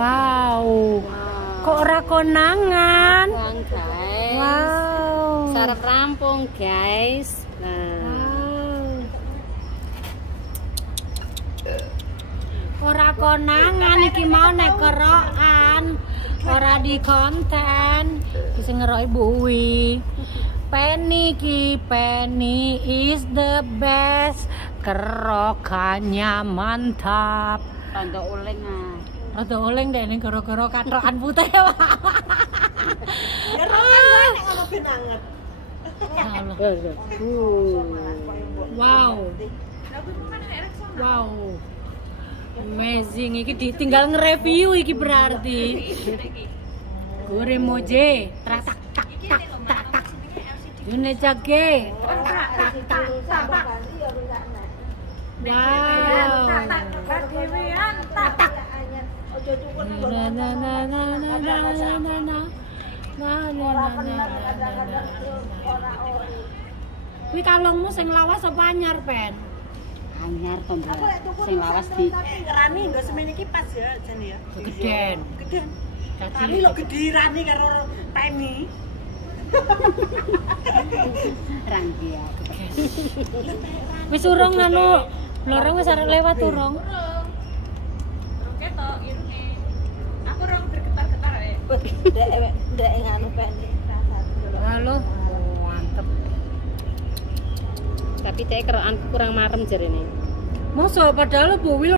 Wow. Kok ora konangan? Guys. Wow. Sarap rampung, guys. Wow. Ora konangan iki mau nek kerokan. Ora di konten. Bisa ngeroki buwi. Penny ki, Penny is the best. Kerokannya mantap. Rada oleng ah. Rada oleng deh ini gara-gara katokan putih. Wow. Wow. Amazing, iki ditinggal nge-review iki berarti. Gore moje, tak tak tak tak tak tak. June jage. Tak tak tak tak. Wow. Tak tak. Na na na na na na na na. Kuwi kalungmu sing lawas apa anyar, Pen? Anyar to, Mbak. Sing lawas di Rani nggo semene iki pas ya jan ya. Geden. Geden. Dadi Rani lho gedhi Rani karo Penny. Ranggi ya. wis urung anu, lorong wis arek lewat urung. Ketok irunge. Aku rong bergetar-getar ya. Ndek nganu Penny. Halo. Mantep. Tapi cek kerokanku kurang marem jarene. Mosok padahal Bu Wil